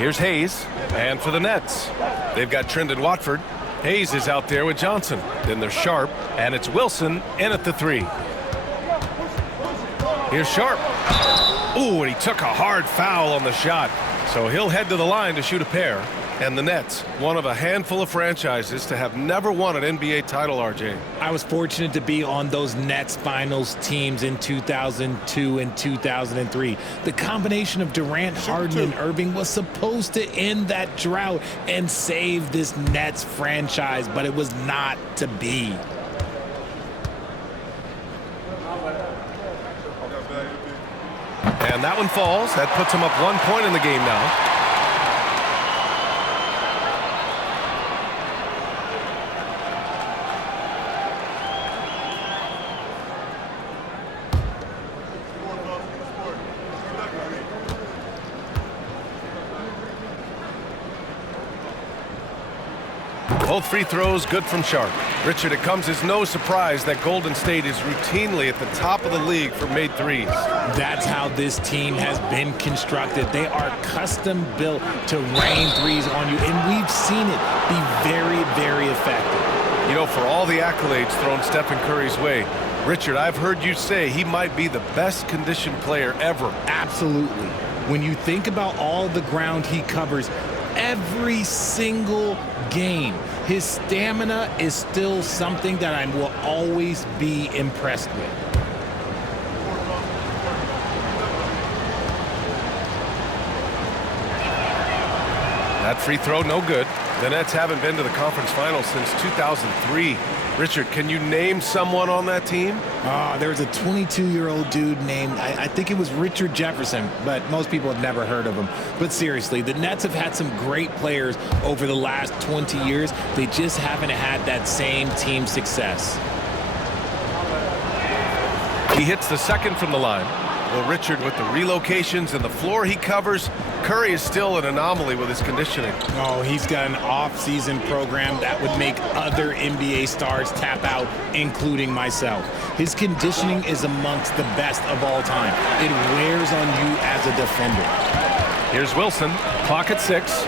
Here's Hayes, and for the Nets, they've got Trendon Watford. Hayes is out there with Johnson. Then there's Sharp, and it's Wilson in at the 3. Here's Sharp. Ooh, and he took a hard foul on the shot. So he'll head to the line to shoot a pair. And the Nets, one of a handful of franchises to have never won an NBA title, RJ. I was fortunate to be on those Nets finals teams in 2002 and 2003. The combination of Durant, Harden, and Irving was supposed to end that drought and save this Nets franchise, but it was not to be. And that one falls. That puts him up 1 point in the game now. Both free throws good from Sharp. Richard, it comes as no surprise that Golden State is routinely at the top of the league for made threes. That's how this team has been constructed. They are custom built to rain threes on you, and we've seen it be very, very effective. You know, for all the accolades thrown Stephen Curry's way, Richard, I've heard you say he might be the best conditioned player ever. Absolutely. When you think about all the ground he covers every single game, his stamina is still something that I will always be impressed with. That free throw, no good. The Nets haven't been to the conference finals since 2003. Richard, can you name someone on that team? There was a 22-year-old dude named, I think it was Richard Jefferson, but most people have never heard of him. But seriously, the Nets have had some great players over the last 20 years. They just haven't had that same team success. He hits the second from the line. Well, Richard, with the relocations and the floor he covers, Curry is still an anomaly with his conditioning. Oh, he's got an off-season program that would make other NBA stars tap out, including myself. His conditioning is amongst the best of all time. It wears on you as a defender. Here's Wilson, clock at 6.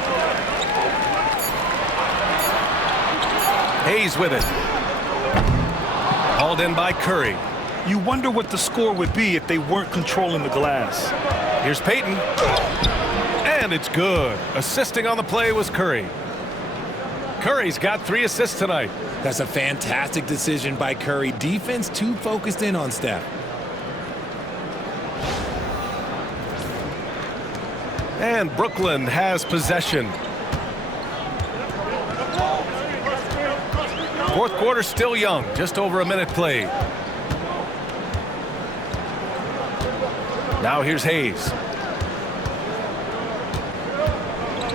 Hayes with it. Hauled in by Curry. You wonder what the score would be if they weren't controlling the glass. Here's Payton. And it's good. Assisting on the play was Curry. Curry's got 3 assists tonight. That's a fantastic decision by Curry. Defense too focused in on Steph. And Brooklyn has possession. Fourth quarter still young. Just over a minute played. Now here's Hayes.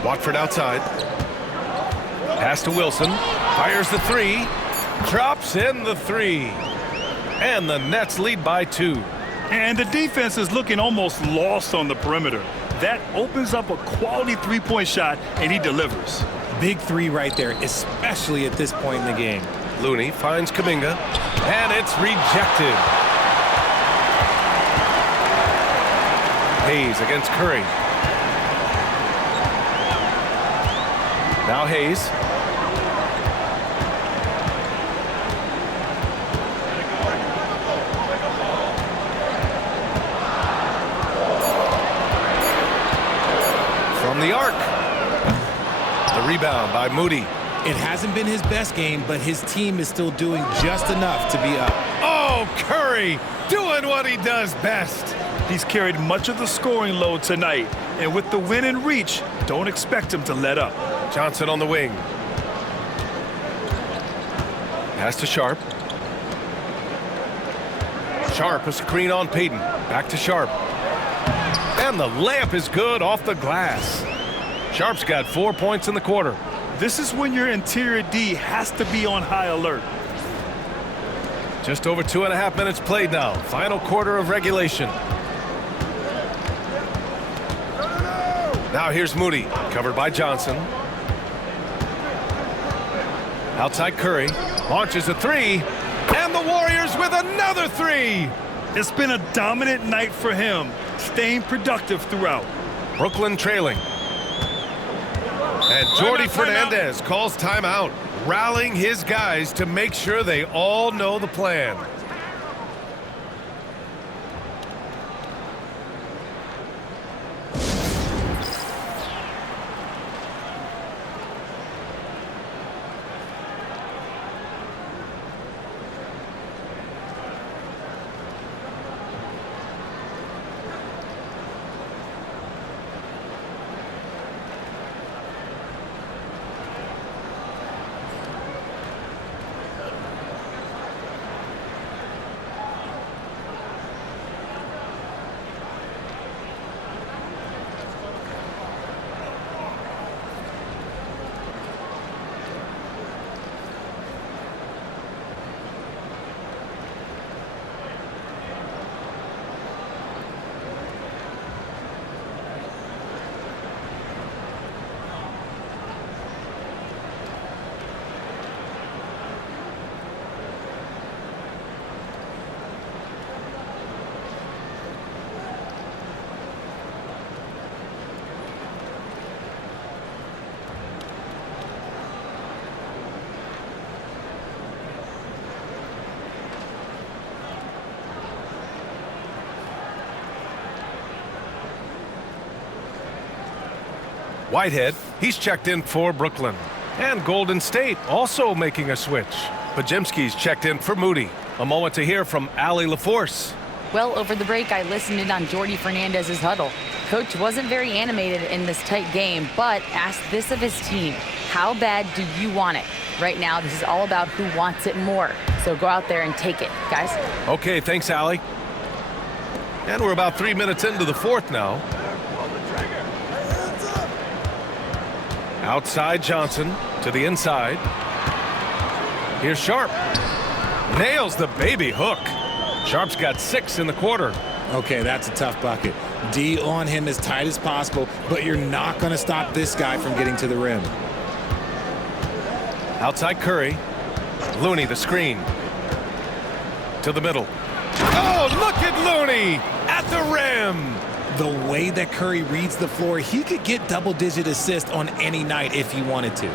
Watford outside. Pass to Wilson. Fires the 3. Drops in the 3. And the Nets lead by 2. And the defense is looking almost lost on the perimeter. That opens up a quality three-point shot, and he delivers. Big 3 right there, especially at this point in the game. Looney finds Kuminga. And it's rejected. Hayes against Curry. Now Hayes. From the arc. The rebound by Moody. It hasn't been his best game, but his team is still doing just enough to be up. Oh, Curry doing what he does best. He's carried much of the scoring load tonight, and with the win in reach, don't expect him to let up. Johnson on the wing. Pass to Sharp. Sharp, a screen on Payton. Back to Sharp. And the layup is good off the glass. Sharp's got 4 points in the quarter. This is when your interior D has to be on high alert. Just over 2.5 minutes played now. Final quarter of regulation. Now here's Moody, covered by Johnson. Outside Curry, launches a 3, and the Warriors with another 3. It's been a dominant night for him, staying productive throughout. Brooklyn trailing. And Jordi Fernandez calls timeout, rallying his guys to make sure they all know the plan. Whitehead, he's checked in for Brooklyn. And Golden State also making a switch. Pajemski's checked in for Moody. A moment to hear from Allie LaForce. Well, over the break, I listened in on Jordi Fernandez's huddle. Coach wasn't very animated in this tight game, but asked this of his team. How bad do you want it? Right now, this is all about who wants it more. So go out there and take it, guys. Okay, thanks, Allie. And we're about 3 minutes into the fourth now. Outside Johnson to the inside. Here's Sharp. Nails the baby hook. Sharp's got 6 in the quarter. Okay, that's a tough bucket. D on him as tight as possible, but you're not going to stop this guy from getting to the rim. Outside Curry. Looney the screen. To the middle. Oh, look at Looney at the rim. The way that Curry reads the floor, he could get double-digit assists on any night if he wanted to.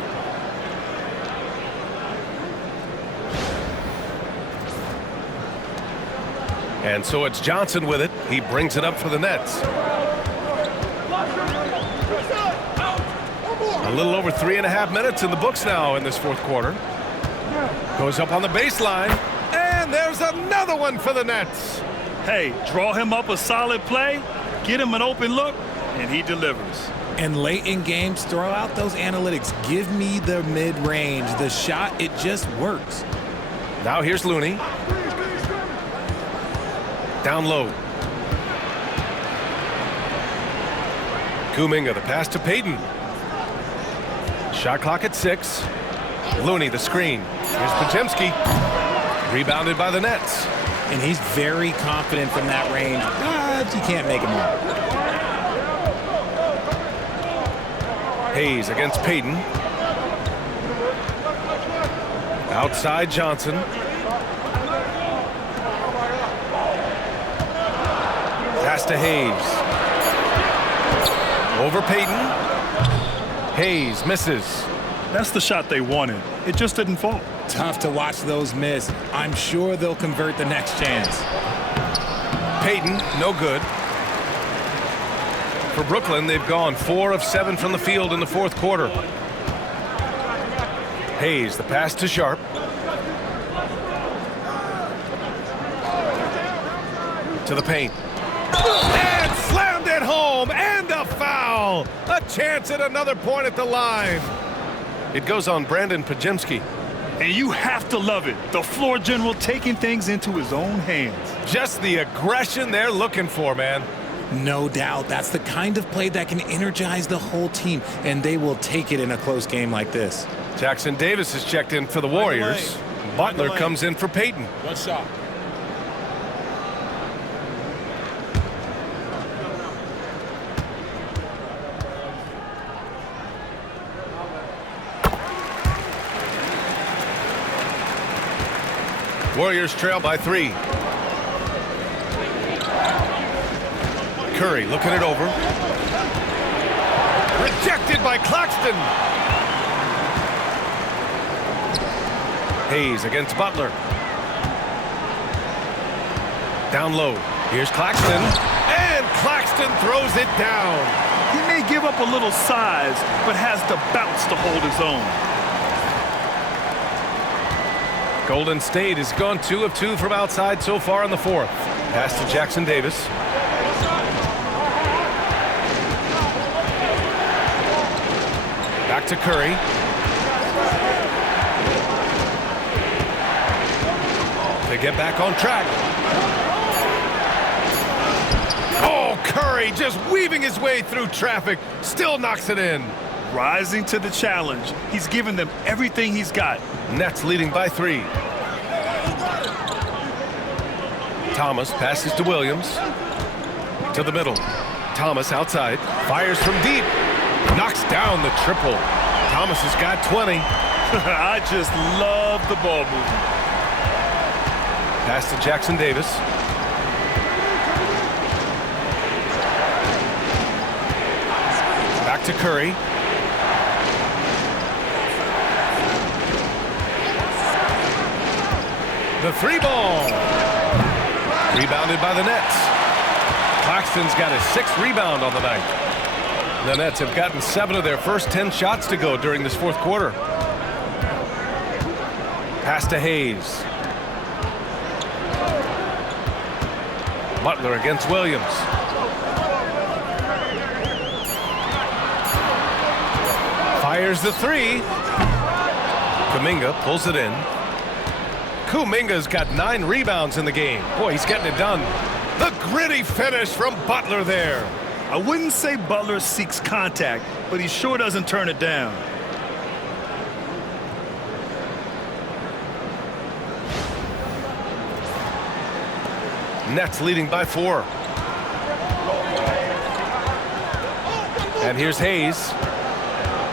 And so it's Johnson with it. He brings it up for the Nets. A little over 3.5 minutes in the books now in this fourth quarter. Goes up on the baseline. And there's another one for the Nets. Hey, draw him up a solid play, get him an open look, and he delivers. And late in games, throw out those analytics. Give me the mid-range. The shot, it just works. Now here's Looney. Down low. Kuminga the pass to Payton. Shot clock at 6. Looney the screen. Here's Pajemski. Rebounded by the Nets. And he's very confident from that range, but you can't make him all. Hayes against Payton. Outside Johnson. Pass to Hayes. Over Payton. Hayes misses. That's the shot they wanted. It just didn't fall. Tough to watch those miss. I'm sure they'll convert the next chance. Payton, no good. For Brooklyn, they've gone 4 of 7 from the field in the fourth quarter. Hayes, the pass to Sharp. To the paint. And slammed it home, and a foul. A chance at another point at the line. It goes on Brandon Pajemski. And you have to love it. The floor general taking things into his own hands. Just the aggression they're looking for, man. No doubt. That's the kind of play that can energize the whole team, and they will take it in a close game like this. Jackson Davis is checked in for the Warriors. Butler comes in for Payton. One shot. Warriors trail by 3. Curry looking it over. Rejected by Claxton. Hayes against Butler. Down low. Here's Claxton. And Claxton throws it down. He may give up a little size, but has the bounce to hold his own. Golden State has gone 2 of 2 from outside so far in the fourth. Pass to Jackson Davis. Back to Curry. To get back on track. Oh, Curry just weaving his way through traffic. Still knocks it in. Rising to the challenge. He's given them everything he's got. Nets leading by 3. Thomas passes to Williams. To the middle. Thomas outside. Fires from deep. Knocks down the triple. Thomas has got 20. I just love the ball movement. Pass to Jackson Davis. Back to Curry. The 3 ball. Rebounded by the Nets. Claxton's got his 6th rebound on the night. The Nets have gotten 7 of their first 10 shots to go during this fourth quarter. Pass to Hayes. Butler against Williams. Fires the 3. Kuminga pulls it in. Kuminga's got 9 rebounds in the game. Boy, he's getting it done. The gritty finish from Butler there. I wouldn't say Butler seeks contact, but he sure doesn't turn it down. Nets leading by 4. And here's Hayes.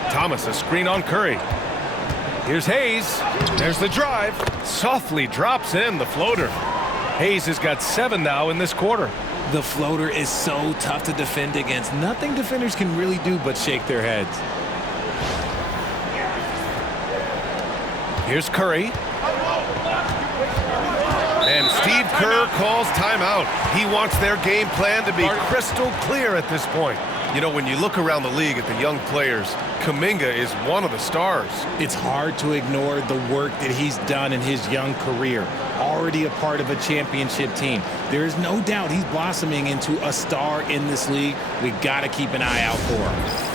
Thomas, a screen on Curry. Here's Hayes. There's the drive. Softly drops in the floater. Hayes has got 7 now in this quarter. The floater is so tough to defend against. Nothing defenders can really do but shake their heads. Here's Curry. And Steve Kerr calls timeout. He wants their game plan to be crystal clear at this point. You know, when you look around the league at the young players, Kuminga is one of the stars. It's hard to ignore the work that he's done in his young career. Already a part of a championship team. There is no doubt he's blossoming into a star in this league. We got to keep an eye out for him.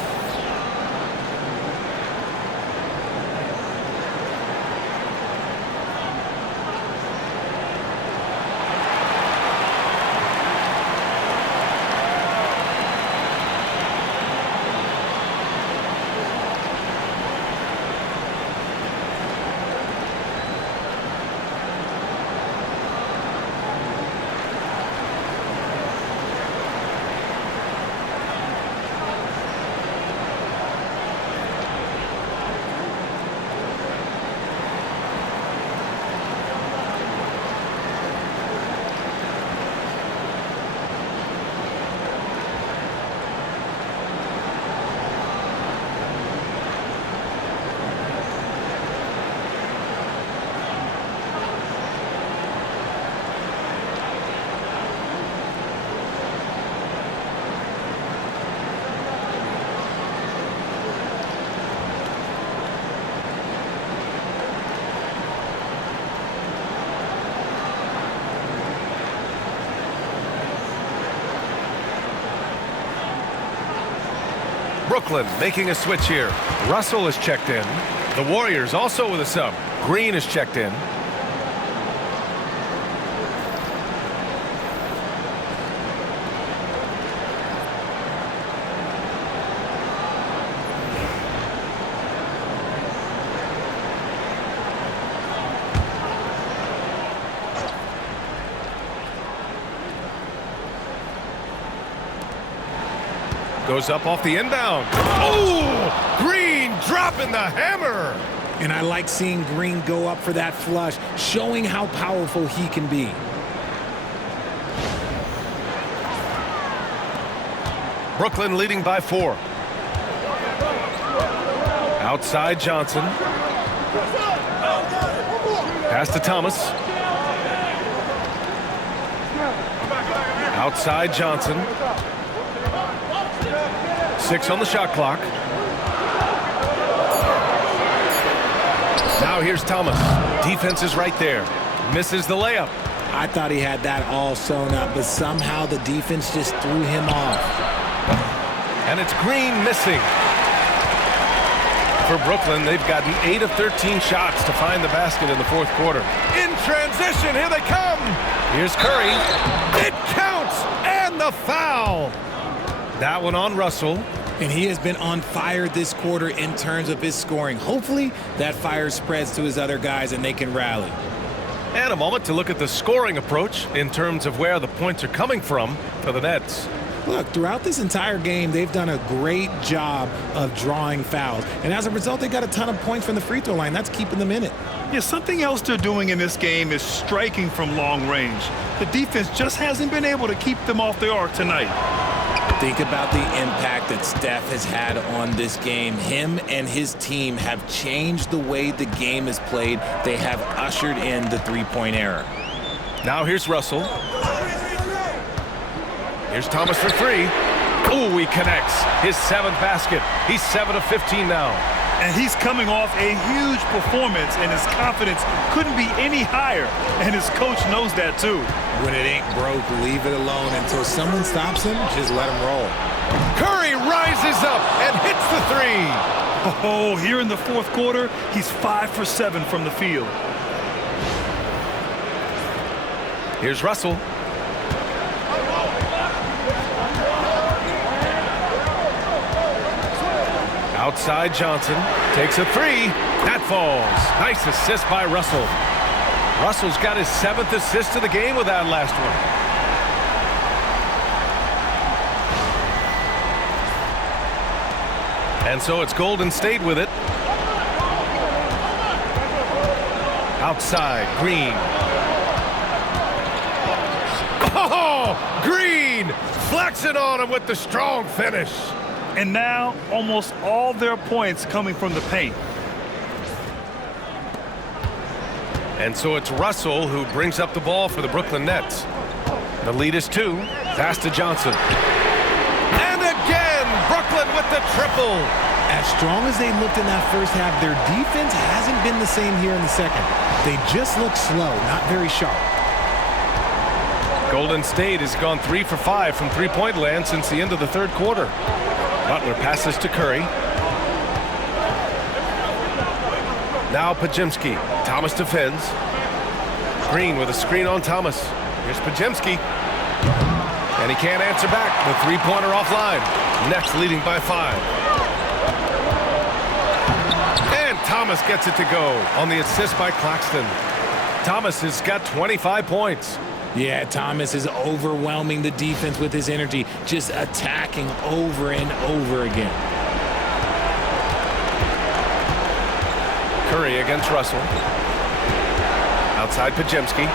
Brooklyn making a switch here. Russell is checked in. The Warriors also with a sub. Green is checked in. Goes up off the inbound. Oh, Green dropping the hammer. And I like seeing Green go up for that flush, showing how powerful he can be. Brooklyn leading by 4. Outside Johnson. Pass to Thomas. Outside Johnson. 6 on the shot clock. Now here's Thomas. Defense is right there. Misses the layup. I thought he had that all sewn up, but somehow the defense just threw him off. And it's Green missing. For Brooklyn, they've gotten 8 of 13 shots to find the basket in the fourth quarter. In transition, here they come. Here's Curry. It counts, and the foul. That one on Russell. And he has been on fire this quarter in terms of his scoring. Hopefully, that fire spreads to his other guys and they can rally. And a moment to look at the scoring approach in terms of where the points are coming from for the Nets. Look, throughout this entire game, they've done a great job of drawing fouls. And as a result, they got a ton of points from the free throw line. That's keeping them in it. Yeah, something else they're doing in this game is striking from long range. The defense just hasn't been able to keep them off the arc tonight. Think about the impact that Steph has had on this game. Him and his team have changed the way the game is played. They have ushered in the three-point era. Now here's Russell. Here's Thomas for 3. Oh, he connects. His 7th basket. He's 7 of 15 now. And he's coming off a huge performance, and his confidence couldn't be any higher. And his coach knows that, too. When it ain't broke, leave it alone. Until someone stops him, just let him roll. Curry rises up and hits the 3. Oh, here in the fourth quarter, he's 5 for 7 from the field. Here's Russell. Outside Johnson. Takes a 3. That falls. Nice assist by Russell. Russell's got his 7th assist of the game with that last one. And so it's Golden State with it. Outside, Green. Oh, Green flexing on him with the strong finish. And now, almost all their points coming from the paint. And so it's Russell who brings up the ball for the Brooklyn Nets. The lead is 2. Pass to Johnson. And again, Brooklyn with the triple. As strong as they looked in that first half, their defense hasn't been the same here in the second. They just look slow, not very sharp. Golden State has gone 3 for 5 from three-point land since the end of the third quarter. Butler passes to Curry. Now Pajemski. Thomas defends. Green with a screen on Thomas. Here's Pajemski. And he can't answer back. The three-pointer offline. Nets leading by 5. And Thomas gets it to go on the assist by Claxton. Thomas has got 25 points. Yeah, Thomas is overwhelming the defense with his energy, just attacking over and over again. Curry against Russell. Outside Pajemski.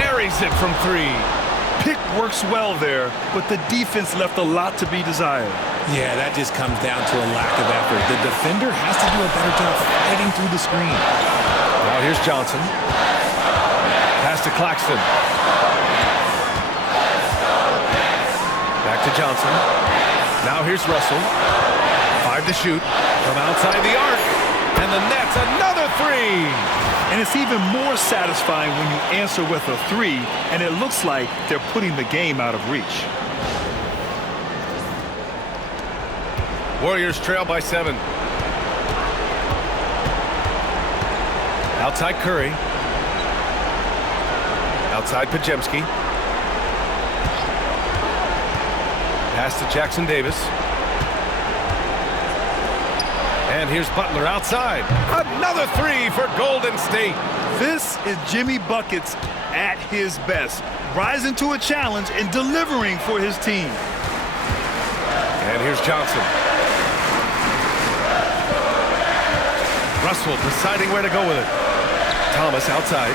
Buries it from 3. Pick works well there, but the defense left a lot to be desired. Yeah, that just comes down to a lack of effort. The defender has to do a better job fighting through the screen. Now here's Johnson. Pass to Claxton. Back to Johnson. Now here's Russell. 5 to shoot from outside the arc. And the Nets, another 3. And it's even more satisfying when you answer with a 3, and it looks like they're putting the game out of reach. Warriors trail by 7. Outside Curry. Outside Pajemski. Pass to Jackson Davis. And here's Butler outside. Another 3 for Golden State. This is Jimmy Buckets at his best, rising to a challenge and delivering for his team. And here's Johnson. Russell deciding where to go with it. Thomas outside.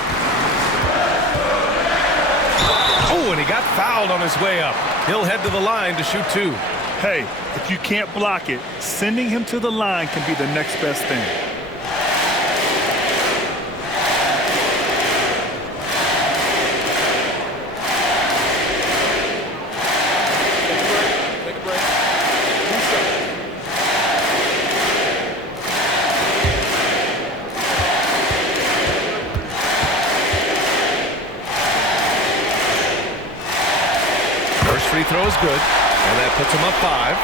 Oh, and he got fouled on his way up. He'll head to the line to shoot 2. Hey, if you can't block it, sending him to the line can be the next best thing. First free throw is good, and that puts him up 5.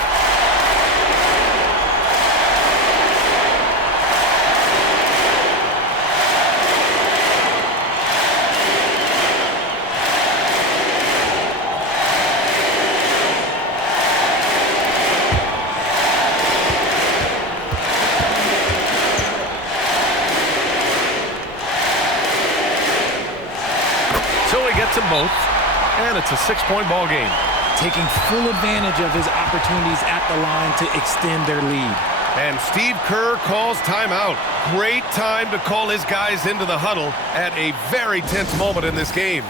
So he gets them both, and it's a 6-point ball game. Taking full advantage of his opportunities at the line to extend their lead. And Steve Kerr calls timeout. Great time to call his guys into the huddle at a very tense moment in this game.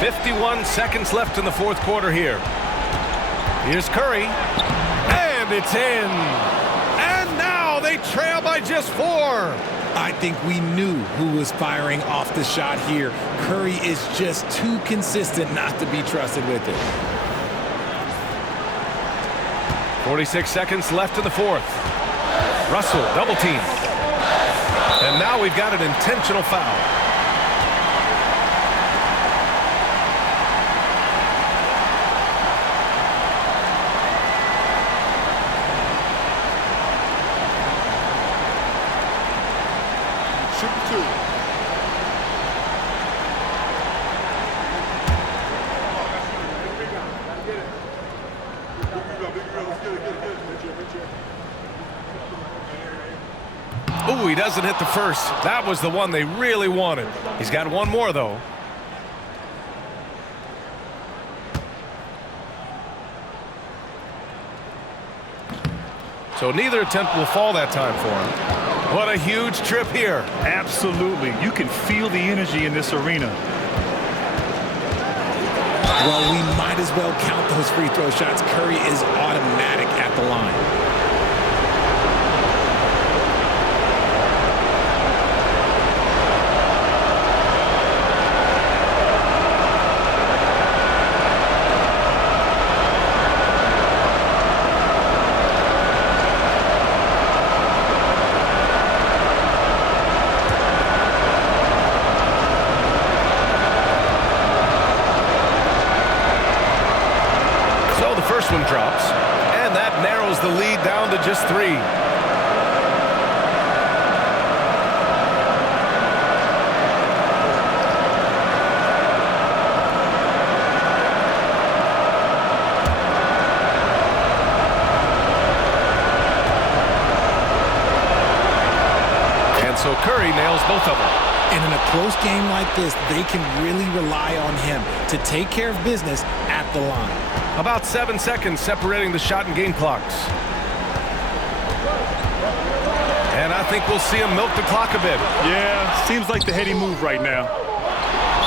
.51 seconds left in the fourth quarter here. Here's Curry, and it's in. And now they trail by just 4. I think we knew who was firing off the shot here. Curry is just too consistent not to be trusted with it. 46 seconds left in the fourth. Russell double team. And now we've got an intentional foul. Ooh, he doesn't hit the first. That was the one they really wanted. He's got one more, though. So neither attempt will fall that time for him. What a huge trip here. Absolutely. You can feel the energy in this arena. Well, we might as well count those free throw shots. Curry is automatic at the line. First one drops, and that narrows the lead down to just 3. Curry nails both of them. And in a close game like this, they can really rely on him to take care of business at the line. About 7 seconds separating the shot and game clocks. And I think we'll see him milk the clock a bit. Yeah, seems like the heady move right now.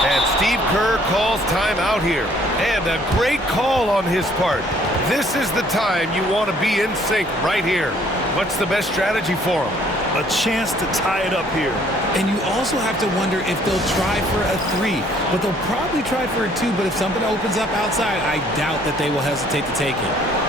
And Steve Kerr calls timeout here. And a great call on his part. This is the time you want to be in sync right here. What's the best strategy for him? A chance to tie it up here. And you also have to wonder if they'll try for a 3. But they'll probably try for a 2. But if something opens up outside, I doubt that they will hesitate to take it.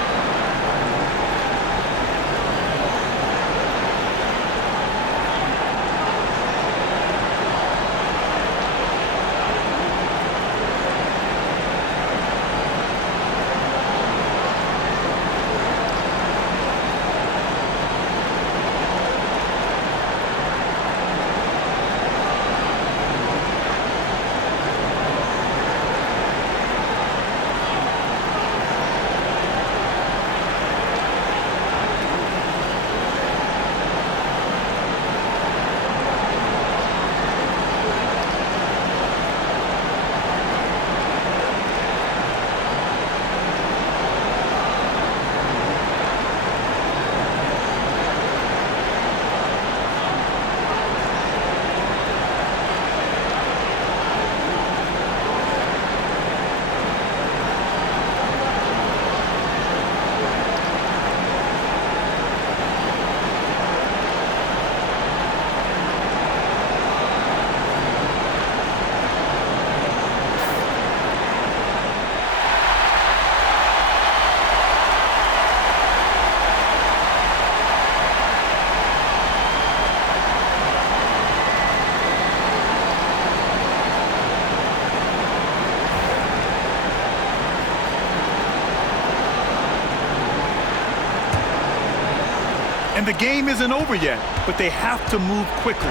And the game isn't over yet, but they have to move quickly.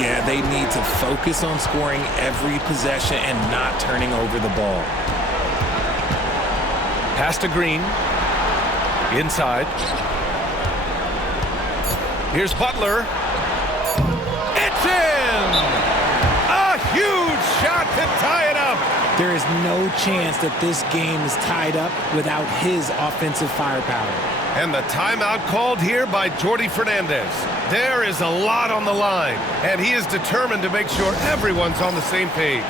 Yeah, they need to focus on scoring every possession and not turning over the ball. Pass to Green. Inside. Here's Butler. It's in! A huge shot to tie it up. There is no chance that this game is tied up without his offensive firepower. And the timeout called here by Jordi Fernandez. There is a lot on the line, and he is determined to make sure everyone's on the same page.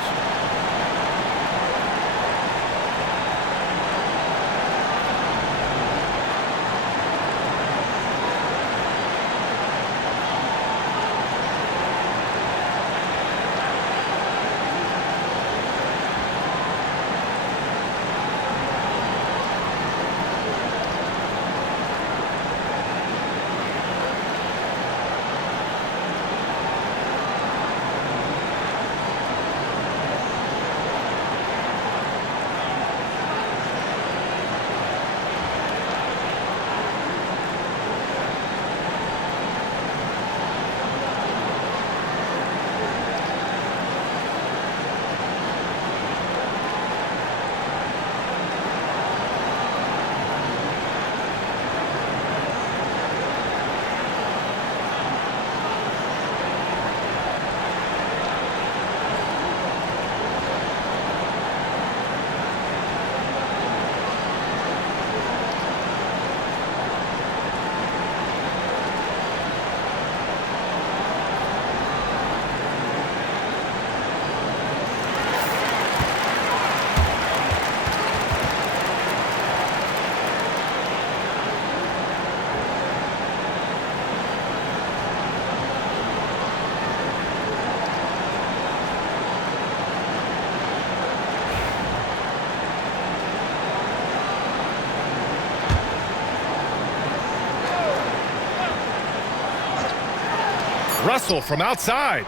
Russell from outside.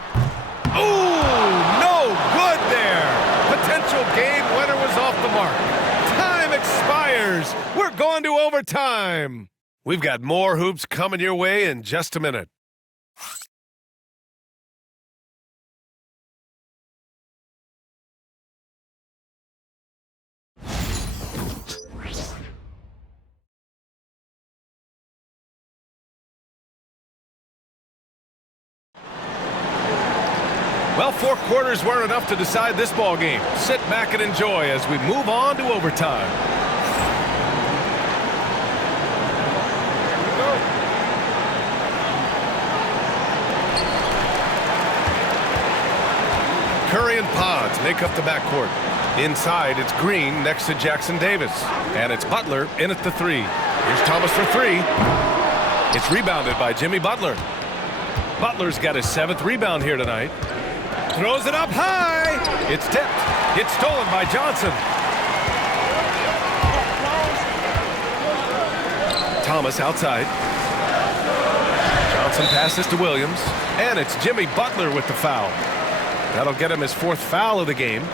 Ooh, no good there. Potential game winner was off the mark. Time expires. We're going to overtime. We've got more hoops coming your way in just a minute. Well, 4 quarters weren't enough to decide this ball game. Sit back and enjoy as we move on to overtime. Curry and Pods make up the backcourt. Inside, it's Green next to Jackson Davis. And it's Butler in at the 3. Here's Thomas for 3. It's rebounded by Jimmy Butler. Butler's got his 7th rebound here tonight. Throws it up high. It's tipped. It's stolen by Johnson. Thomas outside. Johnson passes to Williams. And it's Jimmy Butler with the foul. That'll get him his 4th foul of the game.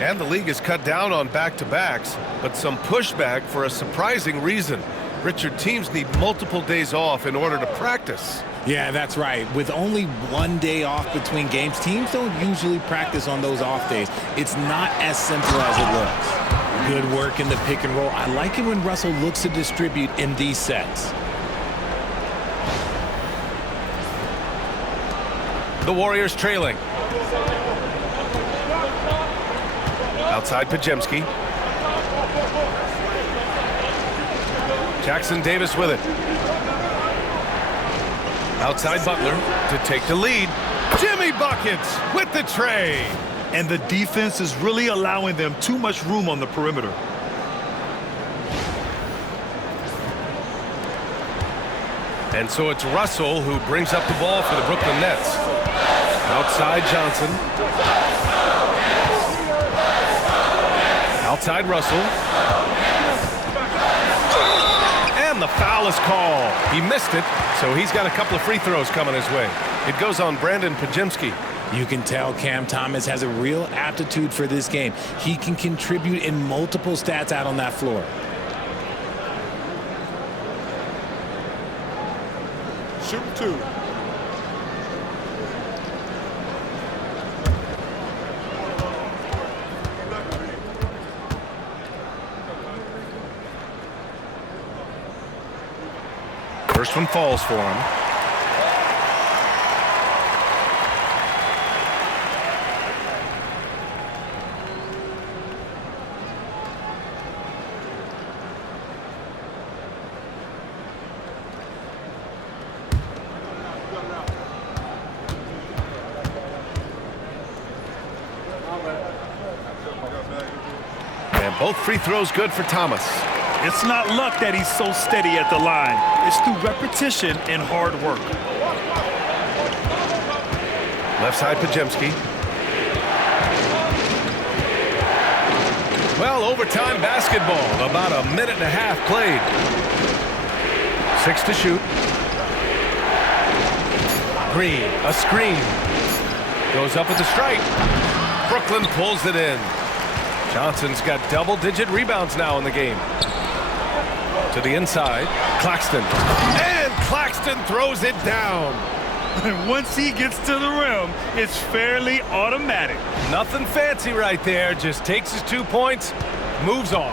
And the league has cut down on back-to-backs, but some pushback for a surprising reason. Richard, teams need multiple days off in order to practice. Yeah, that's right. With only 1 day off between games, teams don't usually practice on those off days. It's not as simple as it looks. Good work in the pick and roll. I like it when Russell looks to distribute in these sets. The Warriors trailing. Outside Pajemski. Jackson Davis with it. Outside Butler to take the lead. Jimmy Buckets with the tray. And the defense is really allowing them too much room on the perimeter. And so it's Russell who brings up the ball for the Brooklyn Nets. Outside Johnson. Outside Russell. And the foul is called. He missed it, so he's got a couple of free throws coming his way. It goes on Brandon Pajemski. You can tell Cam Thomas has a real aptitude for this game. He can contribute in multiple stats out on that floor. Shoot 2. First one falls for him. And both free throws good for Thomas. It's not luck that he's so steady at the line. It's through repetition and hard work. Left side Pajemski. Well, overtime basketball. About a minute and a half played. 6 to shoot. Green, a screen. Goes up with the strike. Brooklyn pulls it in. Johnson's got double-digit rebounds now in the game. To the inside, Claxton. And Claxton throws it down. And once he gets to the rim, it's fairly automatic. Nothing fancy right there. Just takes his 2 points, moves on.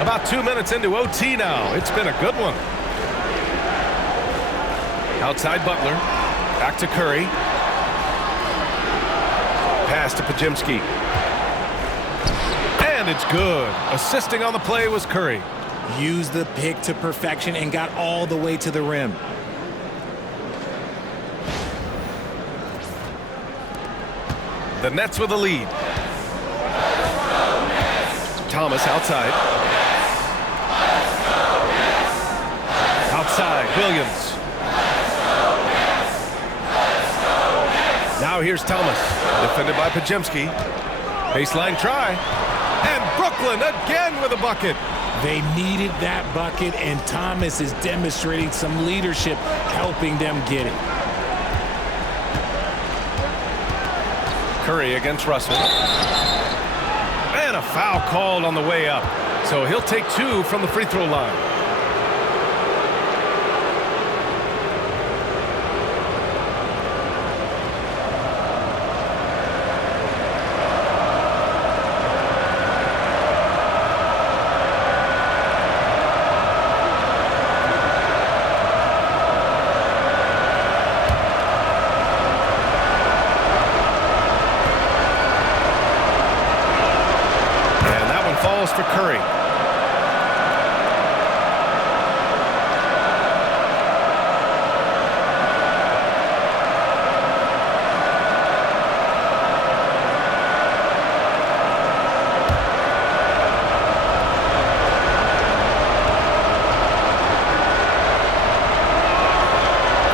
About 2 minutes into OT now. It's been a good one. Outside Butler. Back to Curry. Pass to Pajemski. And it's good. Assisting on the play was Curry. Used the pick to perfection and got all the way to the rim. The Nets with a lead. Thomas outside. Outside, Williams. Now here's Thomas. Defended by Pajemski. Baseline try. And Brooklyn again with a bucket. They needed that bucket, and Thomas is demonstrating some leadership, helping them get it. Curry against Russell. And a foul called on the way up. So he'll take 2 from the free throw line. for Curry.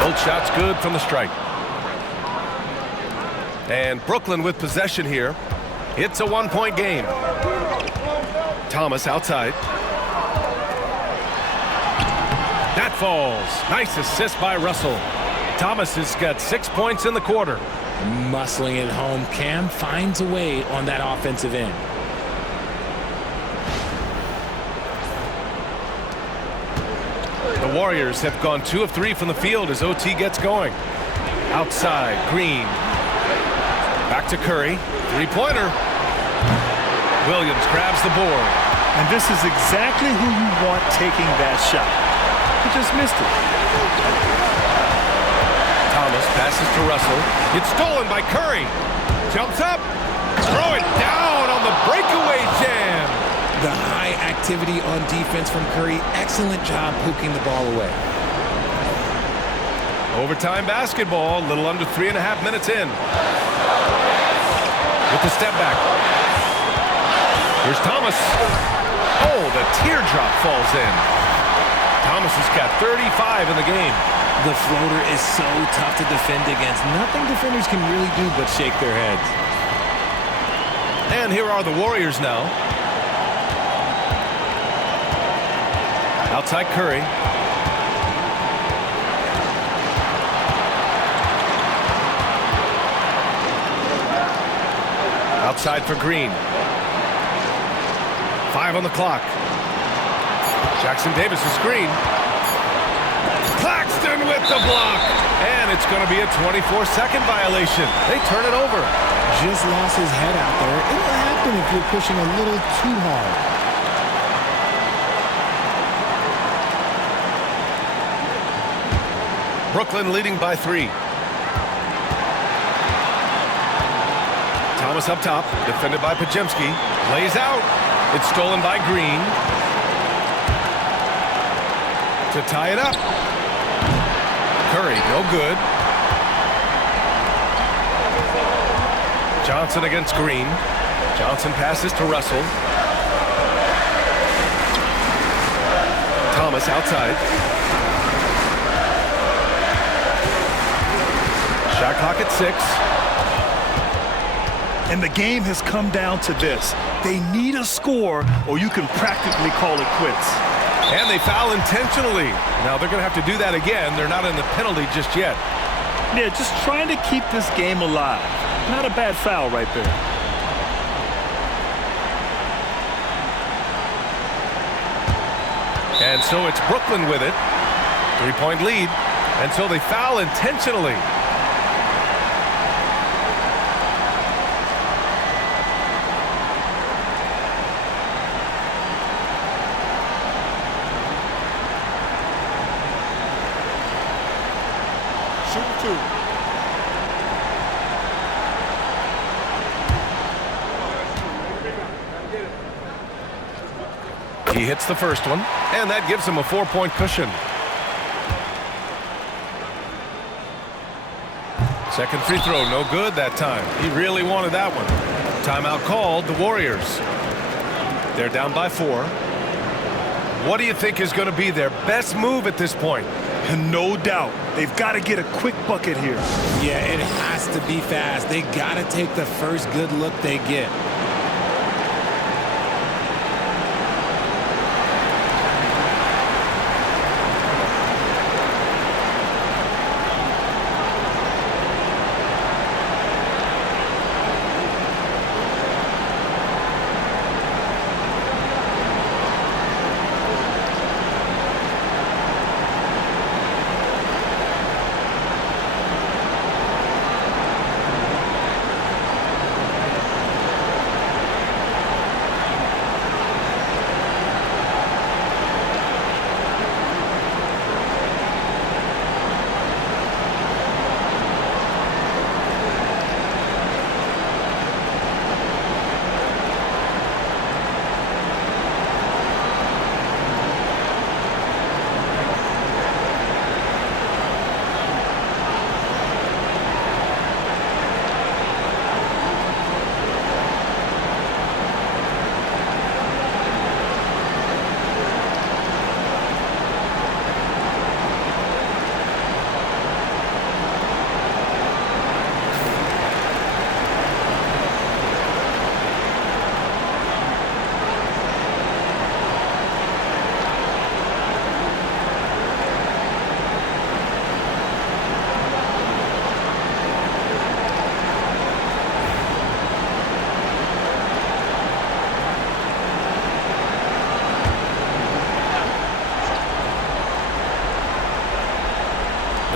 Both shots good from the strike. And Brooklyn with possession here. It's a one-point game. Thomas outside. That falls. Nice assist by Russell. Thomas has got 6 points in the quarter. Muscling it home. Cam finds a way on that offensive end. The Warriors have gone 2 of 3 from the field as OT gets going. Outside, Green. Back to Curry. Three-pointer. Williams grabs the board. And this is exactly who you want taking that shot. He just missed it. Thomas passes to Russell. It's stolen by Curry. Jumps up. Throw it down on the breakaway jam. The high activity on defense from Curry. Excellent job poking the ball away. Overtime basketball. A little under 3.5 minutes in. With the step back. Here's Thomas. Oh, the teardrop falls in. Thomas has got 35 in the game. The floater is so tough to defend against. Nothing defenders can really do but shake their heads. And here are the Warriors now. Outside Curry. Outside for Green. 5 on the clock. Jackson Davis' screen. Claxton with the block. And it's going to be a 24-second violation. They turn it over. Just lost his head out there. It'll happen if you're pushing a little too hard. Brooklyn leading by 3. Thomas up top, defended by Pajemski. Lays out. It's stolen by Green. To tie it up. Curry, no good. Johnson against Green. Johnson passes to Russell. Thomas outside. Shot clock at 6. And the game has come down to this. They need a score or you can practically call it quits. And they foul intentionally. Now they're going to have to do that again. They're not in the penalty just yet. Yeah, just trying to keep this game alive. Not a bad foul right there. And so it's Brooklyn with it. 3-point lead. And so they foul intentionally. He hits the first one, and that gives him a 4-point cushion. Second free throw, no good that time. He really wanted that one. Timeout called, the Warriors. They're down by 4. What do you think is going to be their best move at this point? No doubt. They've got to get a quick bucket here. Yeah, it has to be fast. They got to take the first good look they get.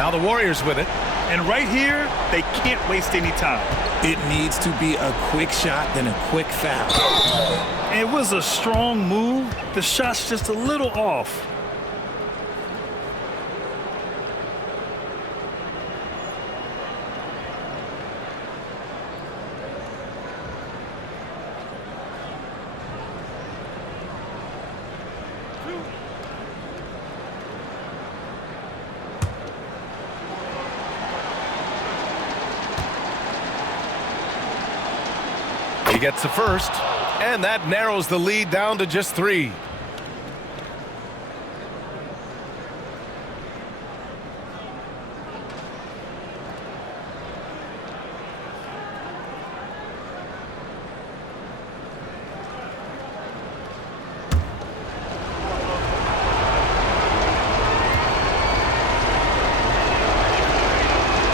Now the Warriors with it. And right here, they can't waste any time. It needs to be a quick shot, then a quick foul. It was a strong move. The shot's just a little off. He gets the first, and that narrows the lead down to just 3.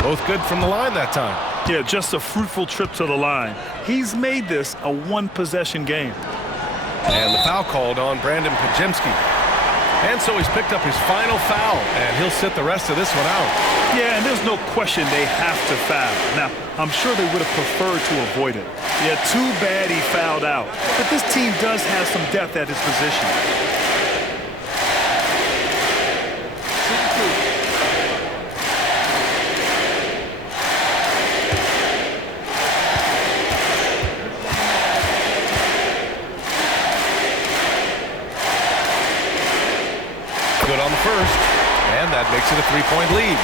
Both good from the line that time. Yeah, just a fruitful trip to the line. He's made this a one-possession game. And the foul called on Brandon Pajemski. And so he's picked up his final foul, and he'll sit the rest of this one out. Yeah, and there's no question they have to foul. Now, I'm sure they would have preferred to avoid it. Yeah, too bad he fouled out. But this team does have some depth at his position. Good on the first, and that makes it a 3-point lead.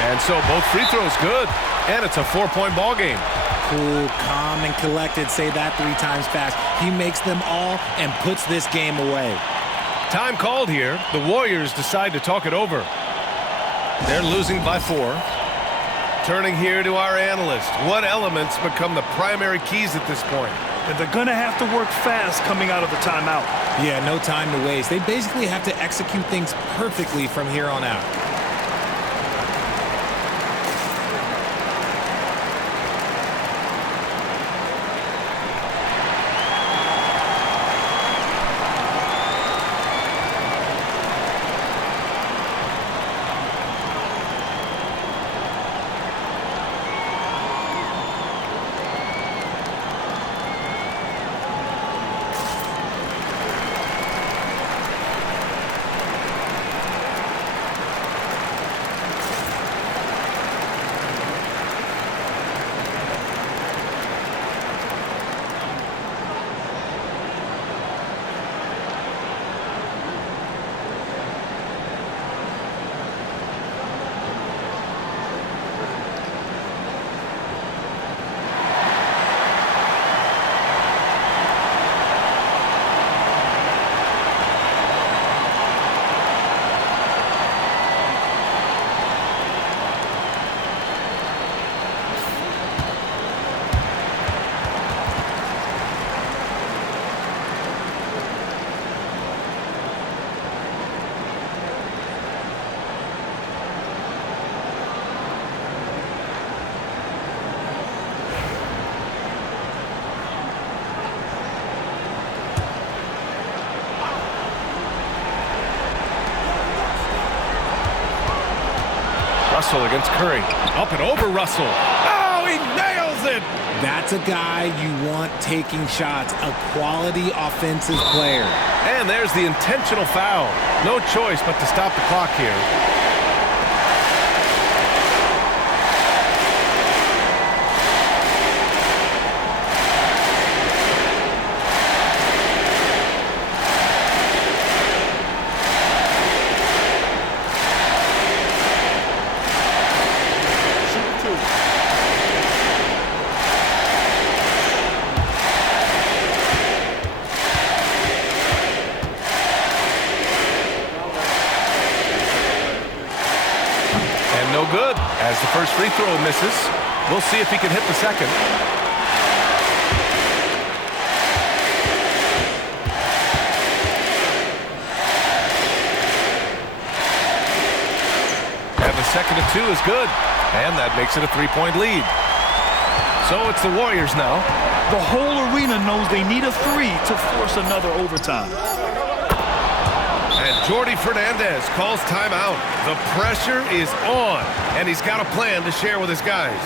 And so both free throws good, and it's a 4-point ball game. Cool, calm, and collected. Say that 3 times fast. He makes them all and puts this game away. Time called here. The Warriors decide to talk it over. They're losing by 4. Turning here to our analyst. What elements become the primary keys at this point? And they're going to have to work fast coming out of the timeout. Yeah, no time to waste. They basically have to execute things perfectly from here on out. Russell against Curry. Up and over Russell. Oh, he nails it! That's a guy you want taking shots, a quality offensive player. And there's the intentional foul. No choice but to stop the clock here. No good as the first free throw misses. We'll see if he can hit the second. And the second of 2 is good. And that makes it a 3-point lead. So it's the Warriors now. The whole arena knows they need a 3 to force another overtime. And Jordi Fernandez calls timeout. The pressure is on, and he's got a plan to share with his guys.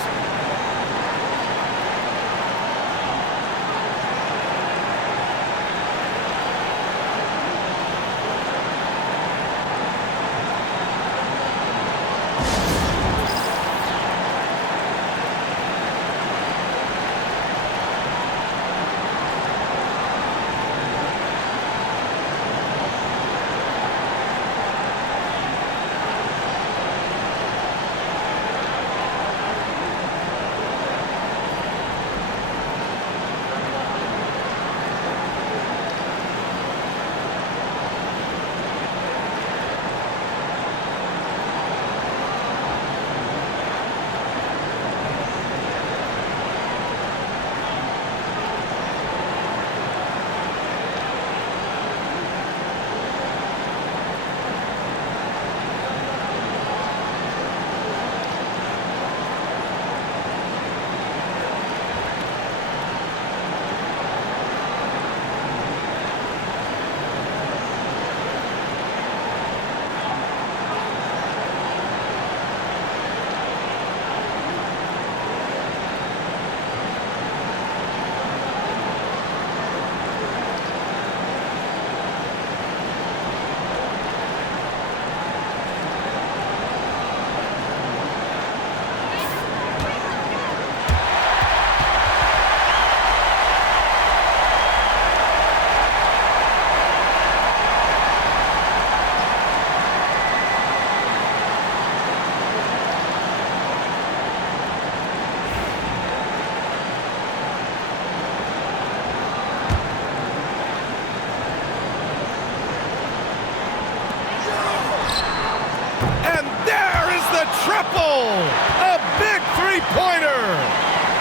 A big three-pointer.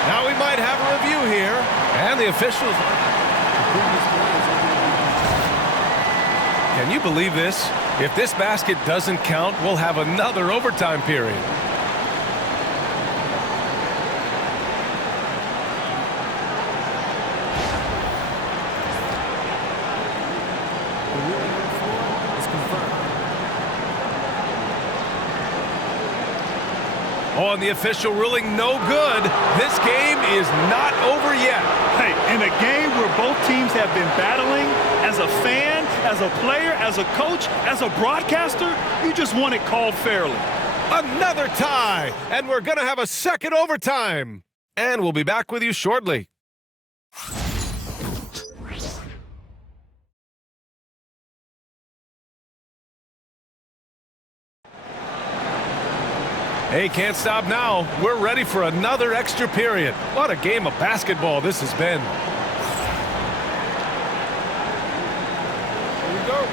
Now we might have a review here. And the officials. Can you believe this? If this basket doesn't count, we'll have another overtime period. Oh, and the official ruling no good. This game is not over yet. Hey, in a game where both teams have been battling, as a fan, as a player, as a coach, as a broadcaster, you just want it called fairly. Another tie, and we're going to have a second overtime. And we'll be back with you shortly. Hey, can't stop now. We're ready for another extra period. What a game of basketball this has been. Here we go.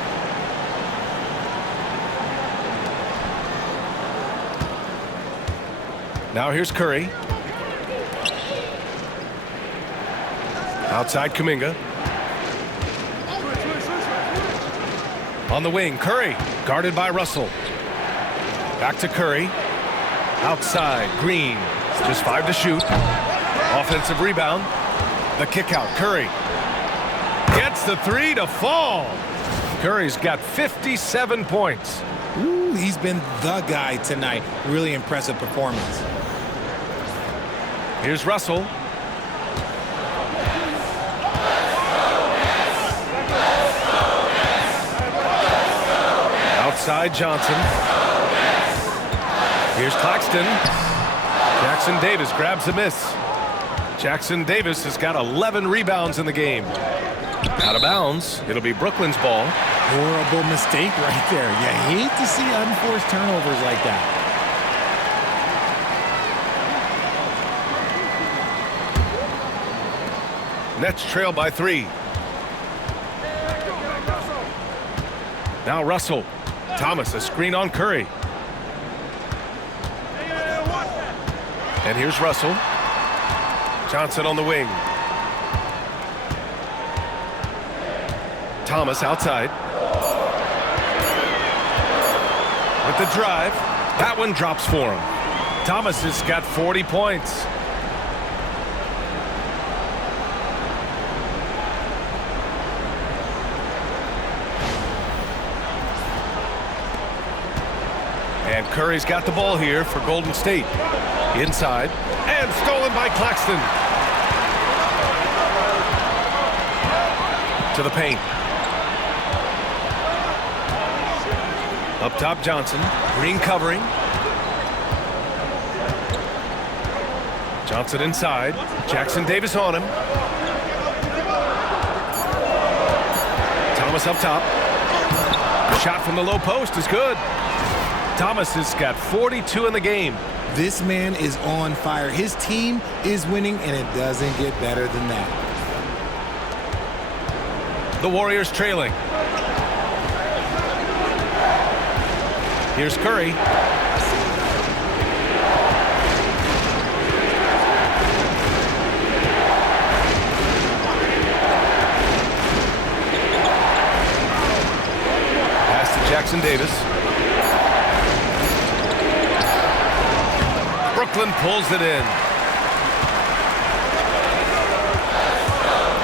Now here's Curry. Outside Kuminga. On the wing, Curry, guarded by Russell. Back to Curry. Outside, Green, just 5 to shoot. Offensive rebound. The kick out, Curry. Gets the 3 to fall. Curry's got 57 points. Ooh, he's been the guy tonight. Really impressive performance. Here's Russell. Outside Johnson. Here's Claxton. Jackson Davis grabs a miss. Jackson Davis has got 11 rebounds in the game. Out of bounds. It'll be Brooklyn's ball. Horrible mistake right there. You hate to see unforced turnovers like that. Nets trail by 3. Now Russell. Thomas, a screen on Curry. And here's Russell. Johnson on the wing. Thomas outside. With the drive. That one drops for him. Thomas has got 40 points. And Curry's got the ball here for Golden State. Inside, and stolen by Claxton. To the paint. Up top, Johnson. Green covering. Johnson inside. Jackson Davis on him. Thomas up top. Shot from the low post is good. Thomas has got 42 in the game. This man is on fire. His team is winning, and it doesn't get better than that. The Warriors trailing. Here's Curry. Pass to Jackson Davis. Brooklyn pulls it in.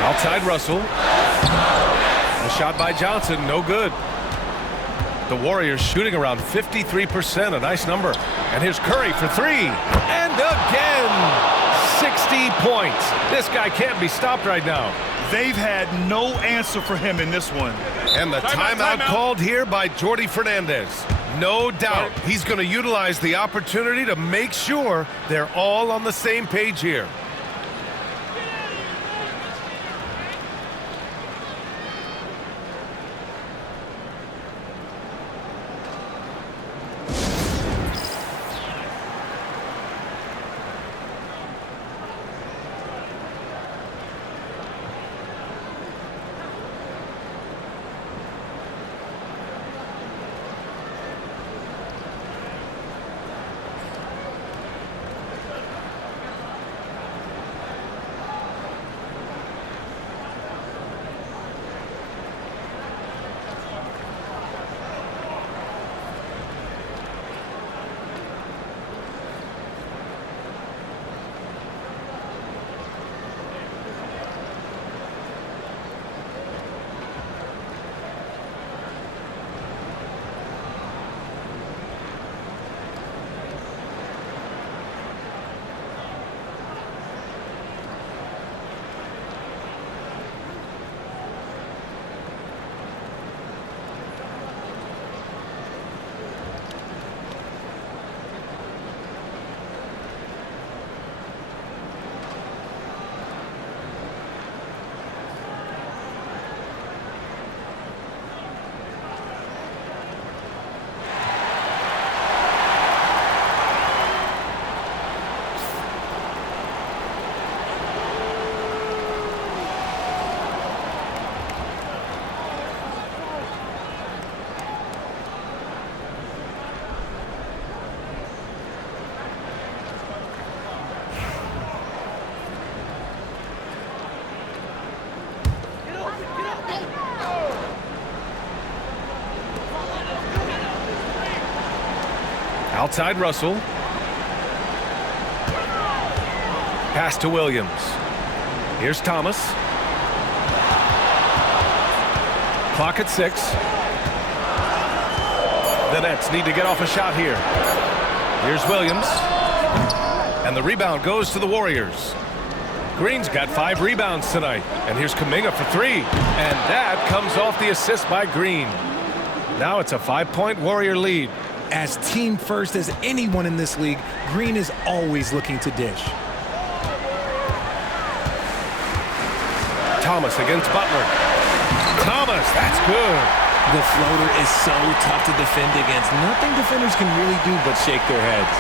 Outside Russell. A shot by Johnson, no good. The Warriors shooting around 53%, a nice number. And here's Curry for three. And again, 60 points. This guy can't be stopped right now. They've had no answer for him in this one. And the timeout called here by Jordi Fernandez. No doubt he's going to utilize the opportunity to make sure they're all on the same page here. Outside Russell. Pass to Williams. Here's Thomas. Clock at 6. The Nets need to get off a shot here. Here's Williams. And the rebound goes to the Warriors. Green's got 5 rebounds tonight. And here's Kuminga for 3. And that comes off the assist by Green. Now it's a 5-point Warrior lead. As team first as anyone in this league, Green is always looking to dish. Thomas against Butler. Thomas, that's good. The floater is so tough to defend against. Nothing defenders can really do but shake their heads.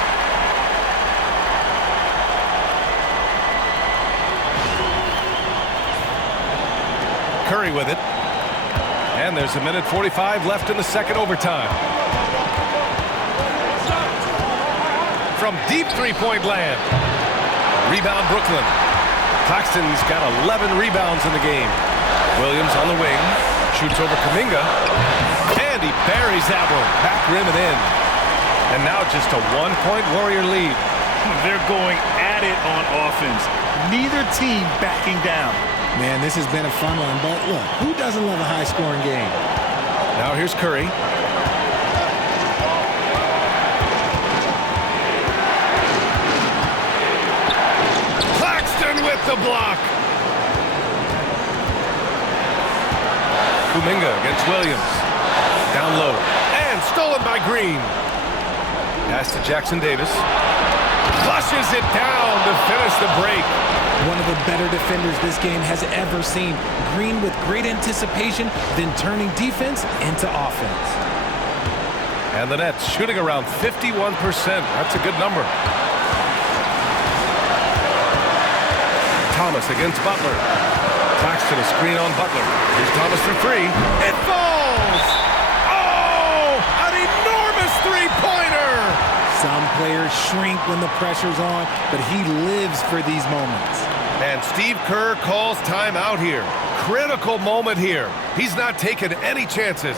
Curry with it. And there's a minute 45 left in the second overtime. From deep three-point land. Rebound Brooklyn. Claxton's got 11 rebounds in the game. Williams on the wing. Shoots over Kuminga. And he buries that one. Back rim and in. And now just a 1-point Warrior lead. They're going at it on offense. Neither team backing down. Man, this has been a fun one, but look, who doesn't love a high-scoring game? Now here's Curry. the block. Kuminga against Williams. Down low. And stolen by Green. Pass to Jackson Davis. Flushes it down to finish the break. One of the better defenders this game has ever seen. Green with great anticipation, then turning defense into offense. And the Nets shooting around 51%. That's a good number. Thomas against Butler. Claxton a screen on Butler. Here's Thomas for three. It falls! Oh! An enormous three-pointer! Some players shrink when the pressure's on, but he lives for these moments. And Steve Kerr calls timeout here. Critical moment here. He's not taking any chances.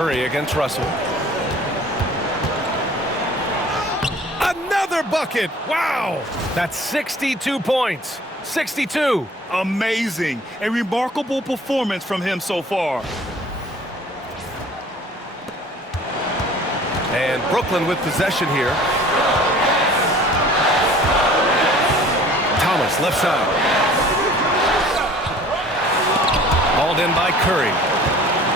Curry against Russell. Another bucket! Wow! That's 62 points. 62. Amazing. A remarkable performance from him so far. And Brooklyn with possession here. Thomas, left side. Hauled in by Curry.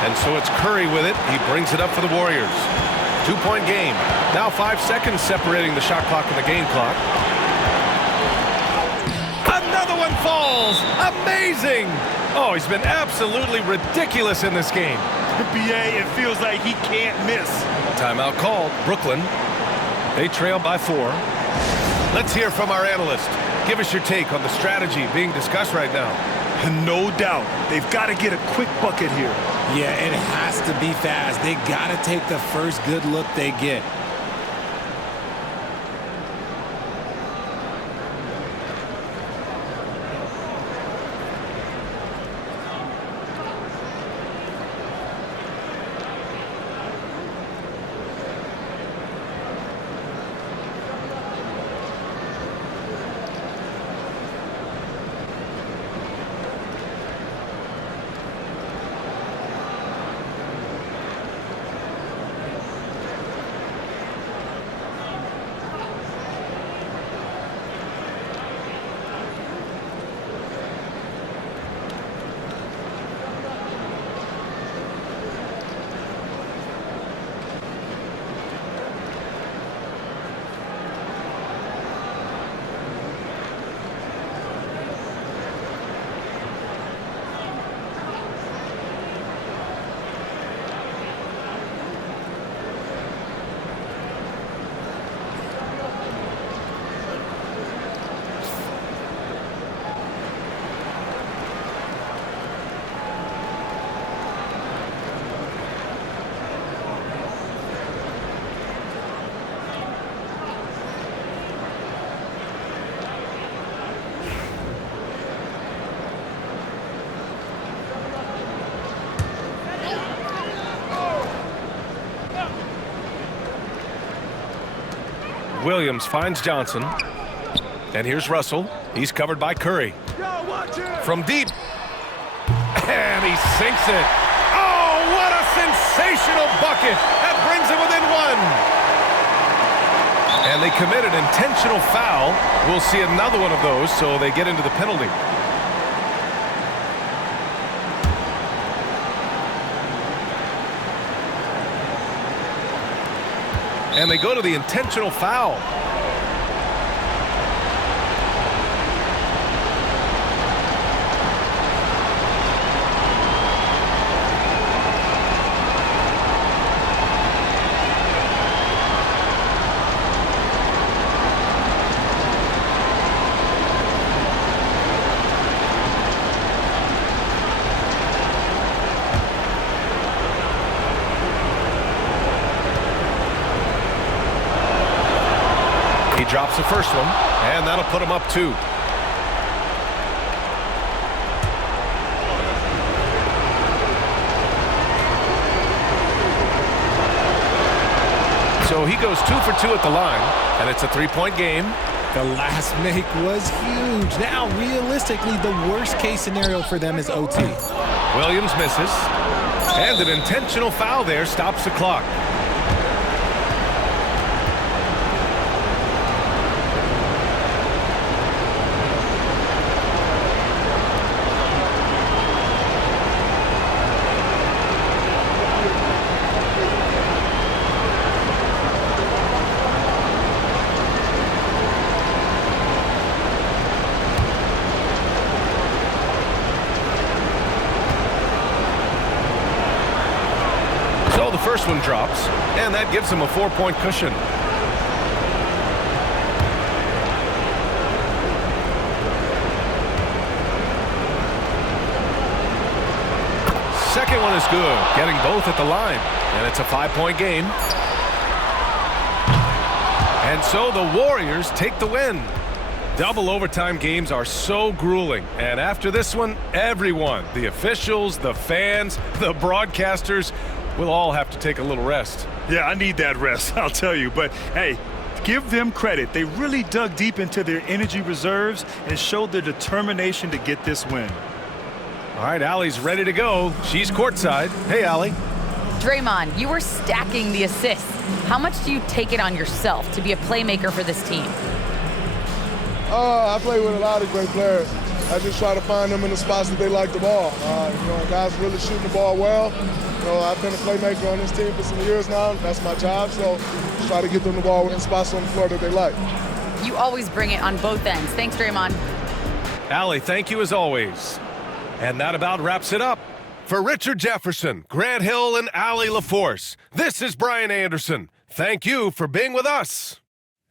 And so it's Curry with it. He brings it up for the Warriors. 2-point game. Now 5 seconds separating the shot clock and the game clock. Another one falls. Amazing. Oh, he's been absolutely ridiculous in this game. BA, it feels like he can't miss. Timeout called. Brooklyn. They trail by 4. Let's hear from our analyst. Give us your take on the strategy being discussed right now. No doubt. They've got to get a quick bucket here. Yeah, it has to be fast. They got to take the first good look they get. Williams finds Johnson. And here's Russell. He's covered by Curry. From deep. And he sinks it. Oh, what a sensational bucket. That brings him within one. And they commit an intentional foul. We'll see another one of those, so they get into the penalty. And they go to the intentional foul. He drops the first one, and that'll put him up 2. So he goes 2 for 2 at the line, and it's a 3-point game. The last make was huge. Now, realistically, the worst-case scenario for them is OT. Williams misses, and an intentional foul there stops the clock. So the first one drops, and that gives him a 4-point cushion. Second one is good, getting both at the line, and it's a 5-point game. And so the Warriors take the win. Double overtime games are so grueling, and after this one, everyone, the officials, the fans, the broadcasters, we'll all have to take a little rest. Yeah, I need that rest, I'll tell you. But, hey, give them credit. They really dug deep into their energy reserves and showed their determination to get this win. All right, Allie's ready to go. She's courtside. Hey, Allie. Draymond, you were stacking the assists. How much do you take it on yourself to be a playmaker for this team? I play with a lot of great players. I just try to find them in the spots that they like the ball. Guys really shooting the ball well. I've been a playmaker on this team for some years now. That's my job, so just try to get them the ball in spots on the floor that they like. You always bring it on both ends. Thanks, Draymond. Allie, thank you as always. And that about wraps it up. For Richard Jefferson, Grant Hill, and Allie LaForce, this is Brian Anderson. Thank you for being with us.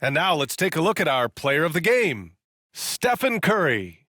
And now let's take a look at our player of the game, Stephen Curry.